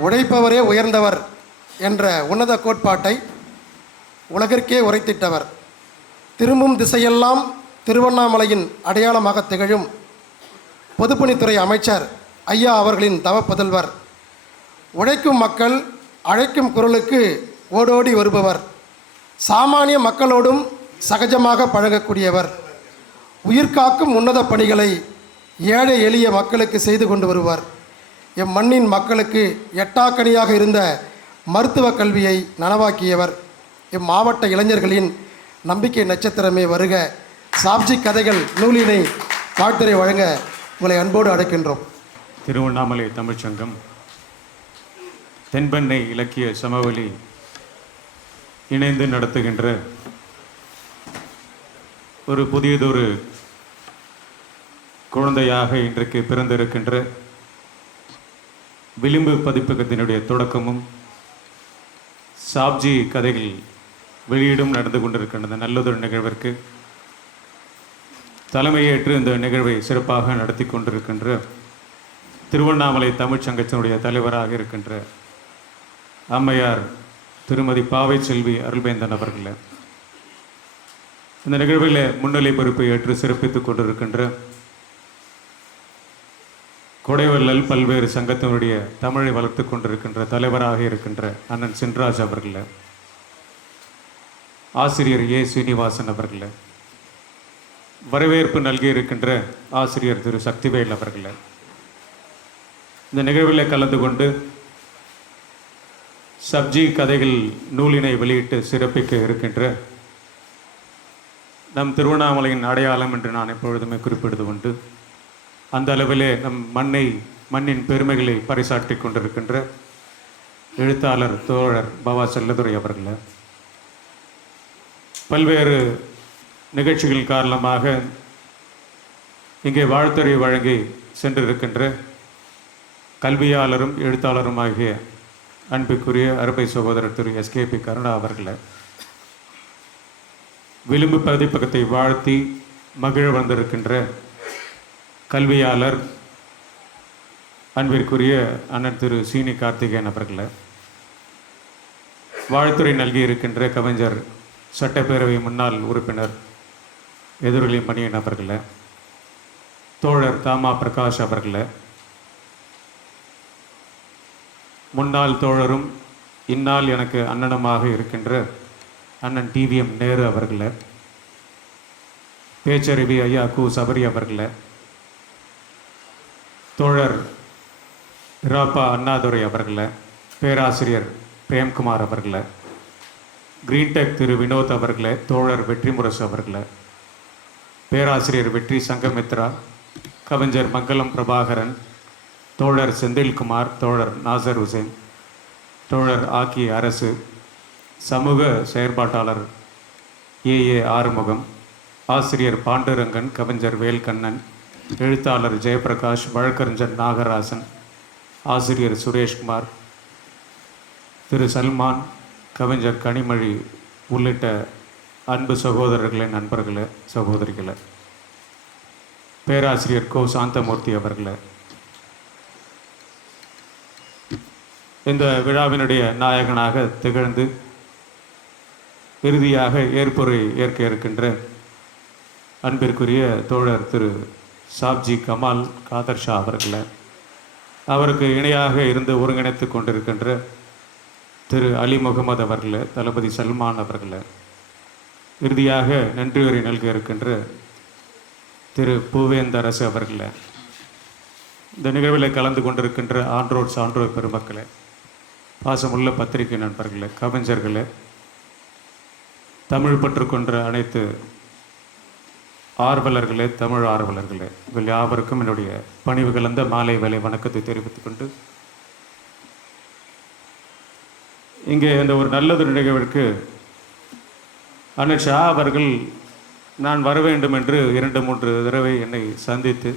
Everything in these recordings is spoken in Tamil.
உழைப்பவரே உயர்ந்தவர் என்ற உன்னத கோட்பாட்டை உலகிற்கே உரைத்திட்டவர். திரும்பும் திசையெல்லாம் திருவண்ணாமலையின் அடையாளமாக திகழும் பொதுப்பணித்துறை அமைச்சர் ஐயா அவர்களின் தவப்புதல்வர். உழைக்கும் மக்கள் அழைக்கும் குரலுக்கு ஓடோடி வருபவர். சாமானிய மக்களோடும் சகஜமாக பழகக்கூடியவர். உயிர்காக்கும் உன்னத பணிகளை ஏழை எளிய மக்களுக்கு செய்து கொண்டு வருவார். எம் மண்ணின் மக்களுக்கு எட்டாக்கனியாக இருந்த மருத்துவ கல்வியை நனவாக்கியவர். இம்மாவட்ட இளைஞர்களின் நம்பிக்கை நட்சத்திரமே வருக. சாப்ஜி கதைகள் நூலினை வாழ்த்துறை வழங்க உங்களை அன்போடு அழைக்கின்றோம். திருவண்ணாமலை தமிழ்ச்சங்கம் தென்பெண்ணை இலக்கிய சமவெளி இணைந்து நடத்துகின்ற ஒரு புதியதொரு குழந்தையாக இன்றைக்கு பிறந்திருக்கின்ற விளிம்பு பதிப்பகத்தினுடைய தொடக்கமும் சாப்ஜி கதைகள் வெளியீடும் நடந்து கொண்டிருக்கின்ற நல்லதொரு நிகழ்விற்கு தலைமையேற்று இந்த நிகழ்வை சிறப்பாக நடத்தி கொண்டிருக்கின்ற திருவண்ணாமலை தமிழ்ச் சங்கத்தினுடைய தலைவராக இருக்கின்ற அம்மையார் திருமதி பாவை செல்வி அருள்வேந்தன் அவர்களே இந்த நிகழ்வில் முன்னிலை பொறுப்பை ஏற்று சிறப்பித்துக் கொண்டிருக்கின்ற கொடைவள்ளல் பல்வேறு சங்கத்தினுடைய தமிழை வளர்த்து கொண்டிருக்கின்ற தலைவராக இருக்கின்ற அண்ணன் சின்ராஜ் அவர்களே ஆசிரியர் ஏ சீனிவாசன் அவர்களே வரவேற்பு நல்கி இருக்கின்ற ஆசிரியர் திரு சக்திவேல் அவர்களே இந்த நிகழ்வில் கலந்து கொண்டு சப்ஜி கதைகள் நூலினை வெளியிட்டு சிறப்பிக்க இருக்கின்ற நம் திருவண்ணாமலையின் அடையாளம் என்று நான் எப்பொழுதுமே குறிப்பிடுவது உண்டு. அந்த அளவிலே நம் மண்ணை மண்ணின் பெருமைகளை பறைசாற்றி கொண்டிருக்கின்ற எழுத்தாளர் தோழர் பவா செல்லதுரை அவர்களை. பல்வேறு நிகழ்ச்சிகள் காரணமாக இங்கே வாழ்த்துறை வழங்கி சென்றிருக்கின்ற கல்வியாளரும் எழுத்தாளருமாகிய அன்புக்குரிய அருமை சகோதரர் திரு எஸ்கேபி கருணா அவர்களை. விளிம்பு பதிப்பகத்தை வாழ்த்தி மகிழ வந்திருக்கின்ற கல்வியாளர் அன்பிற்குரிய அண்ணன் திரு சீனி கார்த்திகேயன் அவர்களை வாழ்த்துறை நல்கியிருக்கின்ற கவிஞர் சட்டப்பேரவை முன்னாள் உறுப்பினர் எதிரொலி மணியன் அவர்களை தோழர் தாமா பிரகாஷ் அவர்களை முன்னாள் தோழரும் இந்நாள் எனக்கு அண்ணனமாக இருக்கின்ற அண்ணன் டிவிஎம் நேரு அவர்களை பேச்சருவி ஐயா கு சபரி அவர்களை தோழர் இராப்பா அண்ணாதுரை அவர்களை பேராசிரியர் பிரேம்குமார் அவர்களை கிரீன்டெக் திரு வினோத் அவர்களை தோழர் வெற்றிமுரசு அவர்களை பேராசிரியர் வெற்றி சங்கமித்ரா கவிஞர் மங்களம் பிரபாகரன் தோழர் செந்தில்குமார் தோழர் நாசர் ஹுசேன் தோழர் ஆக்கி அரசு சமூக செயற்பாட்டாளர் ஏ ஏ ஆறுமுகம் ஆசிரியர் பாண்டுரங்கன் கவிஞர் வேல்கண்ணன் எழுத்தாளர் ஜெயபிரகாஷ் வழக்கறிஞர் நாகராசன் ஆசிரியர் சுரேஷ்குமார் திரு சல்மான் கவிஞர் கனிமொழி உள்ளிட்ட அன்பு சகோதரர்களே நண்பர்களே சகோதரிகளே பேராசிரியர் கோ. சாந்தமூர்த்தி அவர்களே இந்த விழாவினுடைய நாயகனாக திகழ்ந்து இறுதியாக ஏற்புரை ஏற்க இருக்கின்ற அன்பிற்குரிய தோழர் திரு சாப்ஜி கமால் காதர் ஷா அவர்களை அவருக்கு இணையாக இருந்து ஒருங்கிணைத்து கொண்டிருக்கின்ற திரு அலி முகமது அவர்களை தளபதி சல்மான் அவர்களை இறுதியாக நன்றியுரை நல்க இருக்கின்ற திரு பூவேந்தரசு அவர்களை இந்த நிகழ்வில் கலந்து கொண்டிருக்கின்ற ஆன்றோர் சான்றோர் பெருமக்களை பாசமுள்ள பத்திரிகை நண்பர்களை கவிஞர்களை தமிழ் பற்றுக்கொன்ற அனைத்து ஆர்வலர்களே தமிழ் ஆர்வலர்களே உங்கள் யாவருக்கும் என்னுடைய பணிவு கலந்த மாலை வேலை வணக்கத்தை தெரிவித்துக் கொண்டு இங்கே இந்த ஒரு நல்லது நிகழ்விற்கு அண்ணன் ஷா அவர்கள் நான் வர வேண்டும் என்று இரண்டு மூன்று தடவை என்னை சந்தித்து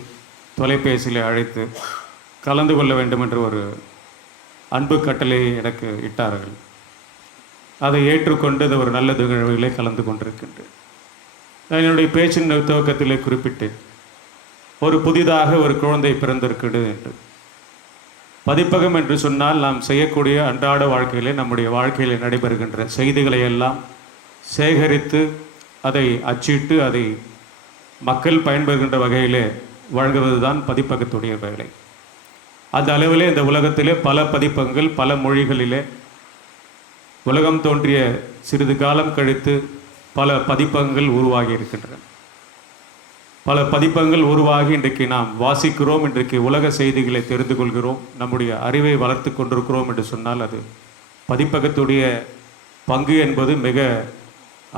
தொலைபேசியில் அழைத்து கலந்து கொள்ள வேண்டும் என்று ஒரு அன்பு கட்டளையை எனக்கு இட்டார்கள். அதை ஏற்றுக்கொண்டு இந்த ஒரு நல்ல நிகழ்வுகளை கலந்து கொண்டிருக்கின்றேன். நான் என்னுடைய பேச்சின் துவக்கத்திலே குறிப்பிட்டேன். ஒரு புதிதாக ஒரு குழந்தை பிறந்திருக்குது என்று. பதிப்பகம் என்று சொன்னால் நாம் செய்யக்கூடிய அன்றாட வாழ்க்கையிலே நம்முடைய வாழ்க்கையில் நடைபெறுகின்ற செய்திகளை எல்லாம் சேகரித்து அதை அச்சிட்டு அதை மக்கள் பயன்பெறுகின்ற வகையிலே வழங்குவது தான் பதிப்பகத்துடைய வேலை. அந்த அளவிலே இந்த உலகத்திலே பல பதிப்பகங்கள் பல மொழிகளிலே உலகம் தோன்றிய சிறிது காலம் கழித்து பல பதிப்பகங்கள் உருவாகி இருக்கின்றன. பல பதிப்பகங்கள் உருவாகி இன்றைக்கு நாம் வாசிக்கிறோம் இன்றைக்கு உலக செய்திகளை தெரிந்து கொள்கிறோம் நம்முடைய அறிவை வளர்த்து கொண்டிருக்கிறோம் என்று சொன்னால் அது பதிப்பகத்துடைய பங்கு என்பது மிக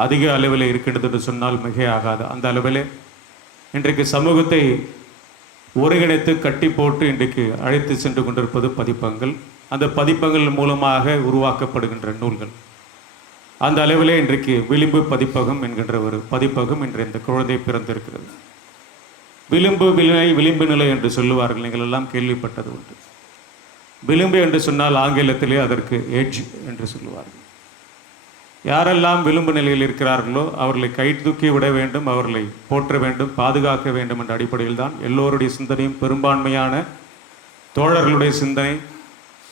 அதிக அளவில் இருக்கின்றது என்று சொன்னால் மிக ஆகாது. அந்த அளவிலே இன்றைக்கு சமூகத்தை ஒருங்கிணைத்து கட்டி போட்டு இன்றைக்கு அழைத்து சென்று கொண்டிருப்பது பதிப்பகங்கள். அந்த பதிப்பகங்கள் மூலமாக உருவாக்கப்படுகின்ற நூல்கள். அந்த அளவிலே இன்றைக்கு விளிம்பு பதிப்பகம் என்கின்ற ஒரு பதிப்பகம் இன்று இந்த குழந்தை பிறந்திருக்கிறது. விளிம்பு விலை விளிம்பு நிலை என்று சொல்லுவார்கள். நீங்கள் எல்லாம் கேள்விப்பட்டது உண்டு. விளிம்பு என்று சொன்னால் ஆங்கிலத்திலே அதற்கு ஏஜ் என்று சொல்லுவார்கள். யாரெல்லாம் விளிம்பு நிலையில் இருக்கிறார்களோ அவர்களை கை தூக்கி விட வேண்டும் அவர்களை போற்ற வேண்டும் பாதுகாக்க வேண்டும் என்ற அடிப்படையில் தான் எல்லோருடைய சிந்தனையும் பெரும்பான்மையான தோழர்களுடைய சிந்தனை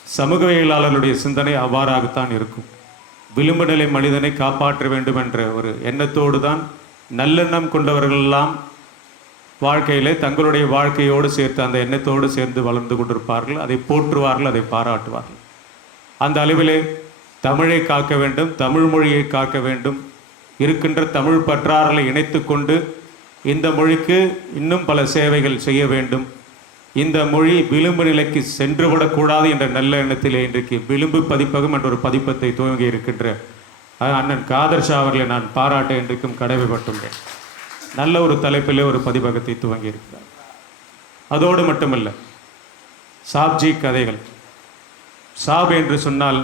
சமூகவியலாளர்களுடைய சிந்தனை அவ்வாறாகத்தான் இருக்கும். விளிம்பு நிலை மனிதனை காப்பாற்ற வேண்டும் என்ற ஒரு எண்ணத்தோடு தான் நல்லெண்ணம் கொண்டவர்களெல்லாம் வாழ்க்கையிலே தங்களுடைய வாழ்க்கையோடு சேர்த்து அந்த எண்ணத்தோடு சேர்ந்து வளர்ந்து கொண்டிருப்பார்கள். அதை போற்றுவார்கள் அதை பாராட்டுவார்கள். அந்த அளவிலே தமிழை காக்க வேண்டும் தமிழ் மொழியை காக்க வேண்டும். இருக்கின்ற தமிழ் பற்றார்களை இணைத்து கொண்டு இந்த மொழிக்கு இன்னும் பல சேவைகள் செய்ய வேண்டும். இந்த மொழி விளிம்பு நிலைக்கு சென்று விடக்கூடாது என்ற நல்ல எண்ணத்திலே இன்றைக்கு விளிம்பு பதிப்பகம் என்ற ஒரு பதிப்பத்தை துவங்கி இருக்கின்ற அண்ணன் காதர் ஷா அவர்களை நான் பாராட்ட இன்றைக்கும் கடமைப்பட்டுள்ளேன். நல்ல ஒரு தலைப்பிலே ஒரு பதிப்பகத்தை துவங்கி இருக்கிறார். அதோடு மட்டுமல்ல சாப்ஜி கதைகள். சாப் என்று சொன்னால்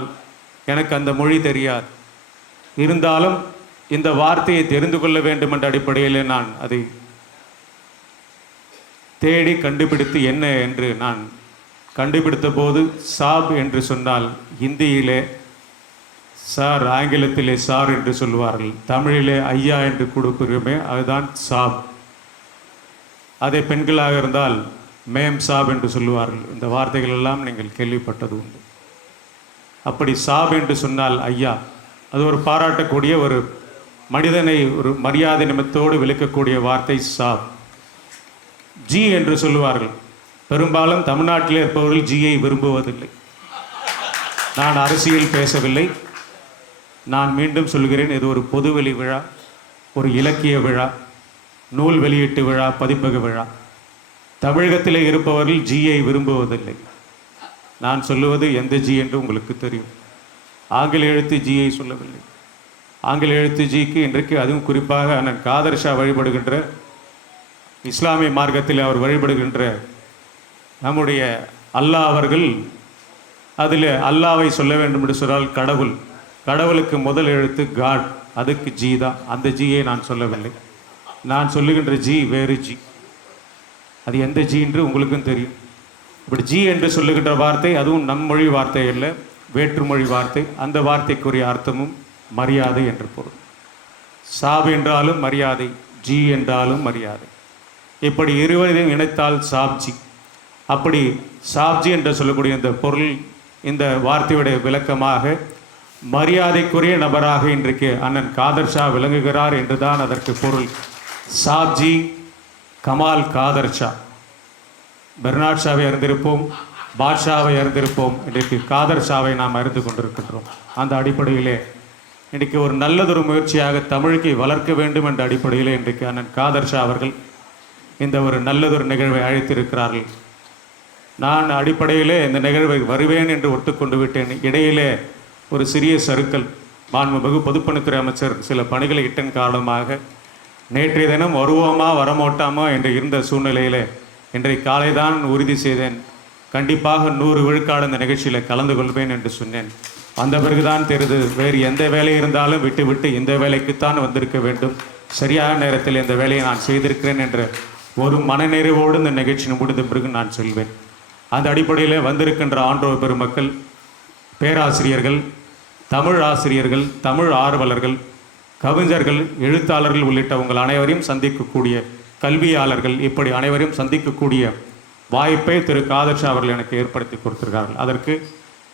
எனக்கு அந்த மொழி தெரியாது. இருந்தாலும் இந்த வார்த்தையை தெரிந்து கொள்ள வேண்டும் என்ற அடிப்படையில் நான் அதை தேடி கண்டுபிடித்து என்ன என்று நான் கண்டுபிடித்த போது சாப் என்று சொன்னால் ஹிந்தியிலே சார் ஆங்கிலத்திலே சார் என்று சொல்லுவார்கள் தமிழிலே ஐயா என்று கொடுக்கிறோமே அதுதான் சாப். அதே பெண்களாக இருந்தால் மேம் சாப் என்று சொல்லுவார்கள். இந்த வார்த்தைகள் எல்லாம் நீங்கள் கேள்விப்பட்டது உண்டு. அப்படி சாப் என்று சொன்னால் ஐயா அது ஒரு பாராட்டக்கூடிய ஒரு மனிதனை ஒரு மரியாதை நிமித்தோடு விளக்கக்கூடிய வார்த்தை சாப். ஜி என்று சொல்லுவார்கள். பெரும்பாலும் தமிழ்நாட்டில் இருப்பவர்கள் ஜியை விரும்புவதில்லை. நான் அரசியல் பேசவில்லை. நான் மீண்டும் சொல்கிறேன் இது ஒரு பொதுவெளி விழா ஒரு இலக்கிய விழா நூல் வெளியீட்டு விழா பதிப்பக விழா. தமிழகத்தில் இருப்பவர்கள் ஜியை விரும்புவதில்லை. நான் சொல்லுவது எந்த ஜி என்று உங்களுக்கு தெரியும். ஆங்கில எழுத்து ஜியை சொல்லவில்லை. ஆங்கில எழுத்து ஜிக்கு இன்றைக்கு அதுவும் குறிப்பாக நான் காதர்ஷா வழிபடுகின்ற இஸ்லாமிய மார்க்கத்தில் அவர் வழிபடுகின்ற நம்முடைய அல்லாஹ் அவர்கள் அதில் அல்லாவை சொல்ல வேண்டும் என்று சொன்னால் கடவுள். கடவுளுக்கு முதல் எழுத்து காட் அதுக்கு ஜி தான். அந்த ஜியை நான் சொல்லவில்லை. நான் சொல்லுகின்ற ஜி வேறு ஜி. அது எந்த ஜி என்று உங்களுக்கும் தெரியும். இப்படி ஜி என்று சொல்லுகின்ற வார்த்தை அதுவும் நம் மொழி வார்த்தை அல்ல வேற்றுமொழி வார்த்தை. அந்த வார்த்தைக்குரிய அர்த்தமும் மரியாதை என்று பொருள். சாப் என்றாலும் மரியாதை ஜி என்றாலும் மரியாதை. இப்படி இருவரையும் இணைத்தால் சாப்ஜி. அப்படி சாப்ஜி என்று சொல்லக்கூடிய இந்த பொருள் இந்த வார்த்தையுடைய விளக்கமாக மரியாதைக்குரிய நபராக இன்றைக்கு அண்ணன் காதர் ஷா விளங்குகிறார் என்றுதான் அதற்கு பொருள். சாப்ஜி கமால் காதர் ஷா. பெர்னாட் ஷாவை அறிந்திருப்போம் பாட்ஷாவை அறிந்திருப்போம். இன்றைக்கு காதர் ஷாவை நாம் அறிந்து கொண்டிருக்கின்றோம். அந்த அடிப்படையிலே இன்றைக்கு ஒரு நல்லதொரு முயற்சியாக தமிழுக்கு வளர்க்க வேண்டும் என்ற அடிப்படையிலே இன்றைக்கு அண்ணன் காதர் ஷா அவர்கள் இந்த ஒரு நல்லதொரு நிகழ்வை அழைத்திருக்கிறார்கள். நான் அடிப்படையிலே இந்த நிகழ்வை வருவேன் என்று ஒத்துக்கொண்டு விட்டேன். இடையிலே ஒரு சிறிய சறுக்கல். மாண்புமிகு பொதுப்பணித்துறை அமைச்சர் சில பணிகளை இட்டன் காரணமாக நேற்றைய தினம் வருவோமா வரமாட்டோமா என்று இருந்த சூழ்நிலையிலே இன்றைய காலை தான் உறுதி செய்தேன். கண்டிப்பாக நூறு விழுக்காடு இந்த நிகழ்ச்சியில் கலந்து கொள்வேன் என்று சொன்னேன். வந்த பிறகுதான் தெரிது வேறு எந்த வேலை இருந்தாலும் விட்டுவிட்டு இந்த வேலைக்குத்தான் வந்திருக்க வேண்டும். சரியான நேரத்தில் இந்த வேலையை நான் செய்திருக்கிறேன் என்று ஒரு மனநிறைவோடு இந்த நிகழ்ச்சி முடிந்த பிறகு நான் சொல்வேன். அந்த அடிப்படையில் வந்திருக்கின்ற ஆன்றோர் பெருமக்கள் பேராசிரியர்கள் தமிழ் ஆசிரியர்கள் தமிழ் ஆர்வலர்கள் கவிஞர்கள் எழுத்தாளர்கள் உள்ளிட்ட உங்கள் அனைவரையும் சந்திக்கக்கூடிய கல்வியாளர்கள் இப்படி அனைவரையும் சந்திக்கக்கூடிய வாய்ப்பை திரு காதர்ஷா அவர்கள் எனக்கு ஏற்படுத்தி கொடுத்திருக்கார்கள். அதற்கு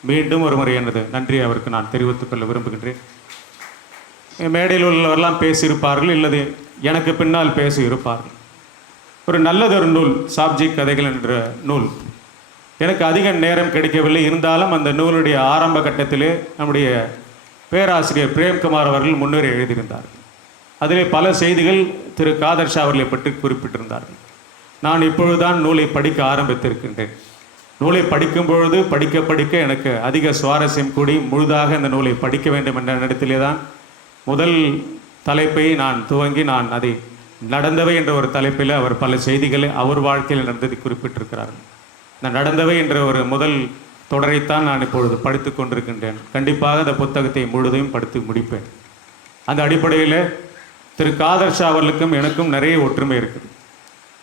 மீண்டும் ஒரு முறை எனது நன்றி அவருக்கு நான் தெரிவித்துக் கொள்ள விரும்புகின்றேன். மேடையில் உள்ளவரெல்லாம் பேசியிருப்பார்கள் இல்லது எனக்கு பின்னால் பேசி இருப்பார்கள் ஒரு நல்லதொரு நூல் சாப்ஜி கதைகள் என்ற நூல். எனக்கு அதிக நேரம் கிடைக்கவில்லை. இருந்தாலும் அந்த நூலுடைய ஆரம்ப கட்டத்திலே நம்முடைய பேராசிரியர் பிரேம்குமார் அவர்கள் முன்னுரை எழுதியிருந்தார்கள் அதிலே பல செய்திகள் திரு காதர்ஷா அவர்களை பற்றி குறிப்பிட்டிருந்தார்கள் நான் இப்பொழுதுதான் நூலை படிக்க ஆரம்பித்திருக்கின்றேன். நூலை படிக்கும் பொழுது படிக்க படிக்க எனக்கு அதிக சுவாரஸ்யம் கூடி முழுதாக இந்த நூலை படிக்க வேண்டும் என்ற இடத்திலே தான் முதல் தலைப்பை நான் துவங்கி நான் அதை நடந்தவை என்ற ஒரு தலைப்பில் அவர் பல செய்திகளை அவர் வாழ்க்கையில் நடந்ததை குறிப்பிட்டிருக்கிறார். நான் நடந்தவை என்ற ஒரு முதல் தொடரைத்தான் நான் இப்பொழுது படித்து கொண்டிருக்கின்றேன். கண்டிப்பாக அந்த புத்தகத்தை முழுதையும் படித்து முடிப்பேன். அந்த அடிப்படையில் திரு. காதர் ஷா அவர்களுக்கும் எனக்கும் நிறைய ஒற்றுமை இருக்குது.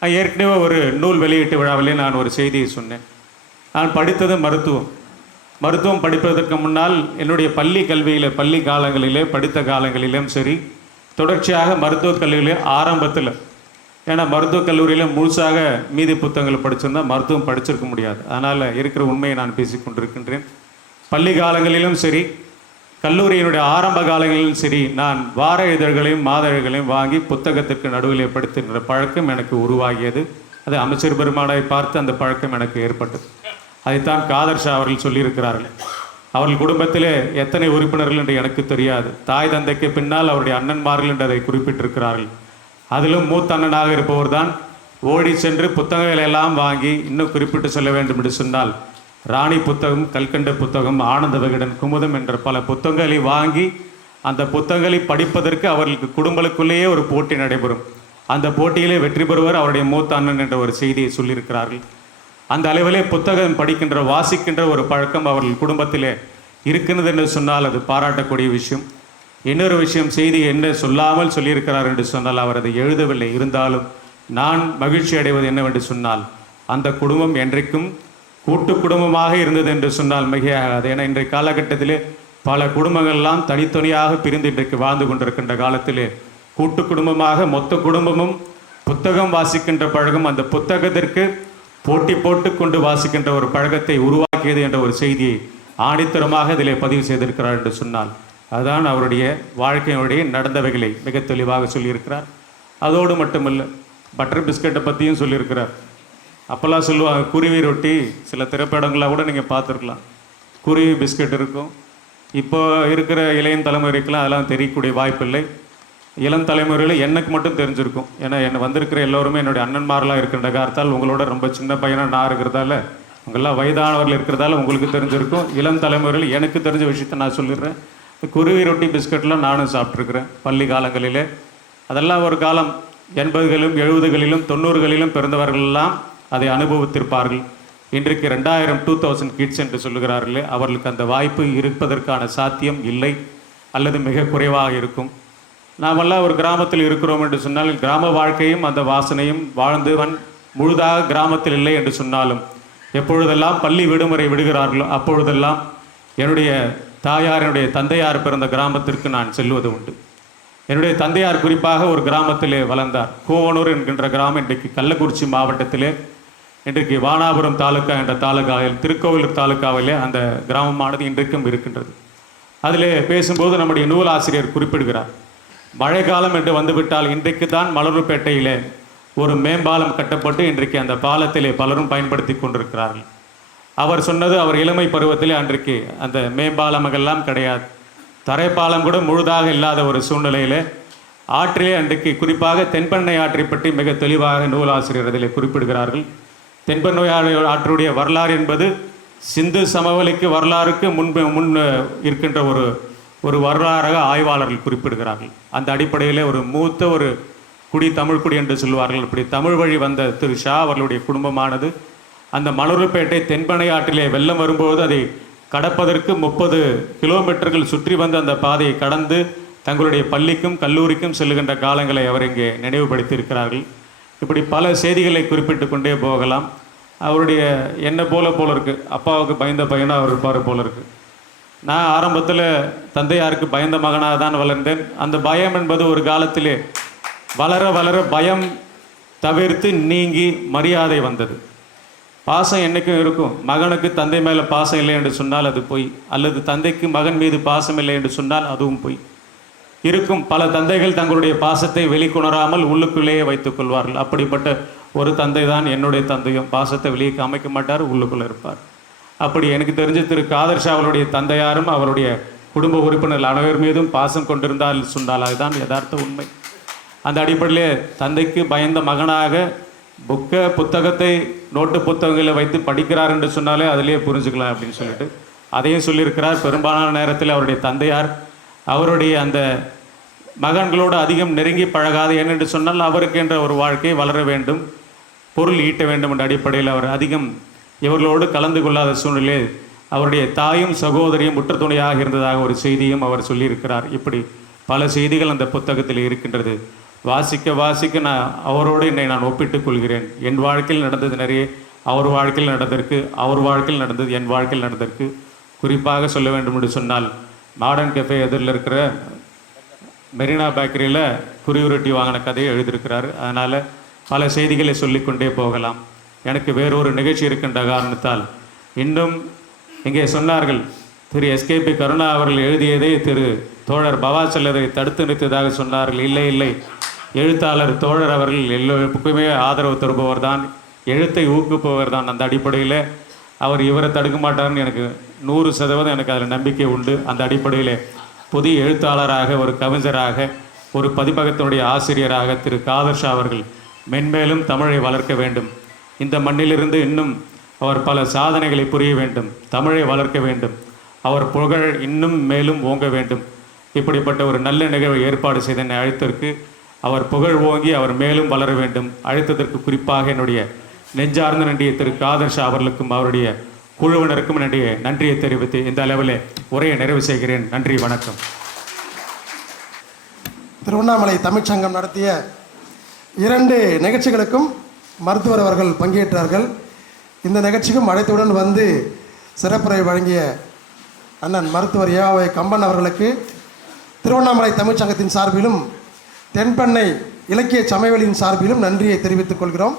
ஏற்கனவே ஒரு நூல் வெளியீட்டு விழாவிலே நான் ஒரு செய்தியை சொன்னேன். நான் படித்தது மருத்துவம். மருத்துவம் படிப்பதற்கு முன்னால் என்னுடைய பள்ளி கல்வியில் பள்ளி காலங்களிலே படித்த காலங்களிலும் சரி தொடர்ச்சியாக மருத்துவக் கல்லூரியில் ஆரம்பத்தில் ஏன்னா மருத்துவக் கல்லூரியில் முழுசாக மீதி புத்தகங்களை படிச்சிருந்தா மருத்துவம் படிச்சிருக்க முடியாது. அதனால் இருக்கிற உண்மையை நான் பேசிக் கொண்டிருக்கின்றேன். பள்ளி காலங்களிலும் சரி கல்லூரியினுடைய ஆரம்ப காலங்களிலும் சரி நான் வார இதழ்களையும் மாத இதழ்களையும் வாங்கி புத்தகத்திற்கு நடுவில் படுத்துகின்ற பழக்கம் எனக்கு உருவாகியது. அது அமைச்சர் பெருமாளை பார்த்து அந்த பழக்கம் எனக்கு ஏற்பட்டது. அதைத்தான் காதர் ஷா அவர்கள் சொல்லியிருக்கிறார்கள். அவர்கள் குடும்பத்திலே எத்தனை உறுப்பினர்கள் என்று எனக்கு தெரியாது. தாய் தந்தைக்கு பின்னால் அவருடைய அண்ணன்மார்கள் என்று அதை குறிப்பிட்டிருக்கிறார்கள். அதிலும் மூத்த அண்ணனாக இருப்பவர் தான் ஓடி சென்று புத்தகங்களை எல்லாம் வாங்கி இன்னும் குறிப்பிட்டு சொல்ல வேண்டும் என்று சொன்னால் ராணி புத்தகம் கல்கண்ட புத்தகம் ஆனந்த விகடன் குமுதம் என்ற பல புத்தகங்களை வாங்கி அந்த புத்தகங்களை படிப்பதற்கு அவர்களுக்கு குடும்பங்களுக்குள்ளேயே ஒரு போட்டி நடைபெறும். அந்த போட்டியிலே வெற்றி பெறுவர் அவருடைய மூத்த அண்ணன் என்ற ஒரு செய்தியை சொல்லியிருக்கிறார்கள். அந்த அளவிலே புத்தகம் படிக்கின்ற வாசிக்கின்ற ஒரு பழக்கம் அவர்கள் குடும்பத்திலே இருக்கிறது என்று சொன்னால் அது பாராட்டக்கூடிய விஷயம். இன்னொரு விஷயம் செய்தி என்ன சொல்லாமல் சொல்லியிருக்கிறார் என்று சொன்னால் அவர் அதை எழுதவில்லை. இருந்தாலும் நான் மகிழ்ச்சி அடைவது என்னவென்று சொன்னால் அந்த குடும்பம் என்றைக்கும் கூட்டு குடும்பமாக இருந்தது என்று சொன்னால் மிகையாகாது. ஏன்னா இன்றைய காலகட்டத்திலே பல குடும்பங்கள்லாம் தனித்தனியாக பிரிந்து இன்றைக்கு வாழ்ந்து கொண்டிருக்கின்ற காலத்திலே கூட்டு குடும்பமாக மொத்த குடும்பமும் புத்தகம் வாசிக்கின்ற பழகம் அந்த புத்தகத்திற்கு போட்டி போட்டு கொண்டு வாசிக்கின்ற ஒரு பழக்கத்தை உருவாக்கியது என்ற ஒரு செய்தியை ஆணித்தரமாக இதிலே பதிவு செய்திருக்கிறார் என்று சொன்னால் அதுதான் அவருடைய வாழ்க்கையினுடைய நடந்தவைகளை மிக தெளிவாக சொல்லியிருக்கிறார். அதோடு மட்டுமல்ல பட்டர் பிஸ்கட்டை பற்றியும் சொல்லியிருக்கிறார். அப்போல்லாம் சொல்லுவாங்க குருவி ரொட்டி சில திரைப்படங்களாக கூட நீங்கள் பார்த்துருக்கலாம். குருவி பிஸ்கட் இருக்கும். இப்போ இருக்கிற இளையின் தலைமுறைக்கெல்லாம் அதெல்லாம் தெரியக்கூடிய வாய்ப்பில்லை. இளம் தலைமுறையில் எனக்கு மட்டும் தெரிஞ்சிருக்கும். ஏன்னா என்னை வந்திருக்கிற எல்லோருமே என்னுடைய அண்ணன்மாரெலாம் இருக்கின்ற காரத்தால் உங்களோட ரொம்ப சின்ன பையனாக நான் இருக்கிறதால உங்களாம் வயதானவர்கள் இருக்கிறதால உங்களுக்கு தெரிஞ்சிருக்கும். இளம் தலைமுறையில் எனக்கு தெரிஞ்ச விஷயத்த நான் சொல்லிடுறேன். குருவி ரொட்டி பிஸ்கட்லாம் நானும் சாப்பிட்ருக்குறேன் பள்ளி காலங்களிலே. அதெல்லாம் ஒரு காலம் எண்பதுகளிலும் எழுபதுகளிலும் தொண்ணூறுகளிலும் பிறந்தவர்களெல்லாம் அதை அனுபவித்திருப்பார்கள். இன்றைக்கு ரெண்டாயிரம் டூ தௌசண்ட் கிட்ஸ் என்று சொல்லுகிறார்களே அவர்களுக்கு அந்த வாய்ப்பு இருப்பதற்கான சாத்தியம் இல்லை அல்லது மிக குறைவாக இருக்கும். நாமெல்லாம் ஒரு கிராமத்தில் இருக்கிறோம் என்று சொன்னால் கிராம வாழ்க்கையும் அந்த வாசனையும் வாழ்ந்தவன் முழுதாக கிராமத்தில் இல்லை என்று சொன்னாலும் எப்பொழுதெல்லாம் பள்ளி விடுமுறை விடுகிறார்களோ அப்பொழுதெல்லாம் என்னுடைய தாயார் என்னுடைய தந்தையார் பிறந்த கிராமத்திற்கு நான் செல்வது உண்டு. என்னுடைய தந்தையார் குறிப்பாக ஒரு கிராமத்திலே வளர்ந்தார். கோவனூர் என்கின்ற கிராமம் இன்றைக்கு கள்ளக்குறிச்சி மாவட்டத்திலே இன்றைக்கு வானாபுரம் தாலுக்கா என்ற தாலுகாவில் திருக்கோவிலூர் தாலுகாவிலே அந்த கிராமமானது இன்றைக்கும் இருக்கின்றது. அதிலே பேசும்போது நம்முடைய நூலாசிரியர் குறிப்பிடுகிறார். மழைக்காலம் என்று வந்துவிட்டால் இன்றைக்கு தான் மலருப்பேட்டையிலே ஒரு மேம்பாலம் கட்டப்பட்டு இன்றைக்கு அந்த பாலத்திலே பலரும் பயன்படுத்தி கொண்டிருக்கிறார்கள். அவர் சொன்னது அவர் இளமை பருவத்திலே அன்றைக்கு அந்த மேம்பாலமெல்லாம் கிடையாது. தரைப்பாலம் கூட முழுதாக இல்லாத ஒரு சூழ்நிலையிலே ஆற்றிலே அன்றைக்கு குறிப்பாக தென்பெண்ணை ஆற்றை பற்றி மிக தெளிவாக நூலாசிரியர் இதில் குறிப்பிடுகிறார்கள். தென்பெண்ணை ஆற்றுடைய வரலாறு என்பது சிந்து சமவெளிக்கு வரலாறுக்கு முன்பு முன் இருக்கின்ற ஒரு ஒரு வரலாறாக ஆய்வாளர்கள் குறிப்பிடுகிறார்கள். அந்த அடிப்படையிலே ஒரு மூத்த ஒரு குடி தமிழ் குடி என்று சொல்வார்கள் இப்படி தமிழ் வழி வந்த திரு ஷா அவர்களுடைய குடும்பமானது அந்த மணருப்பேட்டை தென்பனை ஆற்றிலே வெள்ளம் வரும்போது அதை கடப்பதற்கு முப்பது கிலோமீட்டர்கள் சுற்றி வந்து அந்த பாதையை கடந்து தங்களுடைய பள்ளிக்கும் கல்லூரிக்கும் செல்லுகின்ற காலங்களை அவர் இங்கே நினைவுபடுத்தி இருக்கிறார்கள் இப்படி பல செய்திகளை குறிப்பிட்டு கொண்டே போகலாம். அவருடைய என்ன போல போல இருக்குது அப்பாவுக்கு பயந்த பையனாக அவர் இருப்பார் போல இருக்குது நான் ஆரம்பத்தில் தந்தையாருக்கு பயந்த மகனாக தான் வளர்ந்தேன். அந்த பயம் என்பது ஒரு காலத்திலே வளர வளர பயம் தவிர்த்து நீங்கி மரியாதை வந்தது. பாசம் என்றைக்கும் இருக்கும். மகனுக்கு தந்தை மேலே பாசம் இல்லை என்று சொன்னால் அது பொய். அல்லது தந்தைக்கு மகன் மீது பாசம் இல்லை என்று சொன்னால் அதுவும் பொய். இருக்கும். பல தந்தைகள் தங்களுடைய பாசத்தை வெளிக்கொணராமல் உள்ளுக்குள்ளேயே வைத்துக் கொள்வார்கள். அப்படிப்பட்ட ஒரு தந்தை தான் என்னுடைய தந்தையும். பாசத்தை வெளியே காமிக்க மாட்டார் உள்ளுக்குள்ளே இருப்பார். அப்படி எனக்கு தெரிஞ்ச திரு காதர்ஷா அவருடைய தந்தையாரும் அவருடைய குடும்ப உறுப்பினர்கள் அனைவர் மீதும் பாசம் கொண்டிருந்தால் சொன்னால் அதுதான் யதார்த்த உண்மை. அந்த அடிப்படையிலே தந்தைக்கு பயந்த மகனாக புக்கை புத்தகத்தை நோட்டு புத்தகங்களை வைத்து படிக்கிறார் என்று சொன்னாலே அதிலேயே புரிஞ்சுக்கலாம் அப்படின்னு சொல்லிட்டு அதையும் சொல்லியிருக்கிறார். பெரும்பாலான நேரத்தில் அவருடைய தந்தையார் அவருடைய அந்த மகன்களோடு அதிகம் நெருங்கி பழகாது. ஏனென்று சொன்னால் அவருக்கு என்ற ஒரு வாழ்க்கை வளர வேண்டும் பொருள் ஈட்ட வேண்டும் என்ற அடிப்படையில் அவர் அதிகம் இவர்களோடு கலந்து கொள்ளாத சூழ்நிலையில் அவருடைய தாயும் சகோதரியும் முற்றத்துணையாக இருந்ததாக ஒரு செய்தியும் அவர் சொல்லியிருக்கிறார். இப்படி பல செய்திகள் அந்த புத்தகத்தில் இருக்கின்றது. வாசிக்க வாசிக்க நான் அவரோடு என்னை நான் ஒப்பிட்டுக் கொள்கிறேன். என் வாழ்க்கையில் நடந்தது நிறைய அவர் வாழ்க்கையில் நடந்திருக்கு அவர் வாழ்க்கையில் நடந்தது என் வாழ்க்கையில் நடந்திருக்கு. குறிப்பாக சொல்ல வேண்டும் என்று சொன்னால் மாடர்ன் கெஃபே எதிரில் இருக்கிற மெரினா பேக்கரியில் குறியுரட்டி வாங்கின கதையை எழுதியிருக்கிறார். அதனால் பல செய்திகளை சொல்லிக்கொண்டே போகலாம். எனக்கு வேறொரு நிகழ்ச்சி இருக்கின்ற காரணத்தால். இன்னும் இங்கே சொன்னார்கள் திரு எஸ்கேபி கருணா அவர்கள் எழுதியதே திரு தோழர் பவா செல்லரை தடுத்து நிறுத்தியதாக சொன்னார்கள். இல்லை இல்லை. எழுத்தாளர் தோழர் அவர்கள் எல்லோருக்குமே ஆதரவு தருபவர் தான் எழுத்தை ஊக்குப்பவர் தான் அந்த அடிப்படையில். அவர் இவரை தடுக்க மாட்டார்னு எனக்கு நூறு சதவீதம் எனக்கு அதில் நம்பிக்கை உண்டு. அந்த அடிப்படையில் புதிய எழுத்தாளராக ஒரு கவிஞராக ஒரு பதிப்பகத்தினுடைய ஆசிரியராக திரு காதர்ஷா அவர்கள் மென்மேலும் தமிழை வளர்க்க வேண்டும். இந்த மண்ணிலிருந்து இன்னும் அவர் பல சாதனைகளை புரிய வேண்டும் தமிழை வளர்க்க வேண்டும். அவர் புகழ் இன்னும் மேலும் ஓங்க வேண்டும். இப்படிப்பட்ட ஒரு நல்ல நிகழ்வை ஏற்பாடு செய்த என்னை அழைத்ததற்கு அவர் புகழ் ஓங்கி அவர் மேலும் வளர வேண்டும். அழைத்ததற்கு குறிப்பாக என்னுடைய நெஞ்சார்ந்த நன்றியை திரு காதர்ஷா அவர்களுக்கும் அவருடைய குழுவினருக்கும் என்னுடைய நன்றியை தெரிவித்து இந்த அளவில் உரையை நிறைவு செய்கிறேன். நன்றி வணக்கம். திருவண்ணாமலை தமிழ்ச்சங்கம் நடத்திய இரண்டு நிகழ்ச்சிகளுக்கும் மருத்துவர் அவர்கள் பங்கேற்றார்கள். இந்த நிகழ்ச்சிக்கும் அழைத்துடன் வந்து சிறப்புரை வழங்கிய அண்ணன் மருத்துவர் ஏவாவை கம்பன் அவர்களுக்கு திருவண்ணாமலை தமிழ்ச்சங்கத்தின் சார்பிலும் தென்பெண்ணை இலக்கிய சமவெளியின் சார்பிலும் நன்றியை தெரிவித்துக் கொள்கிறோம்.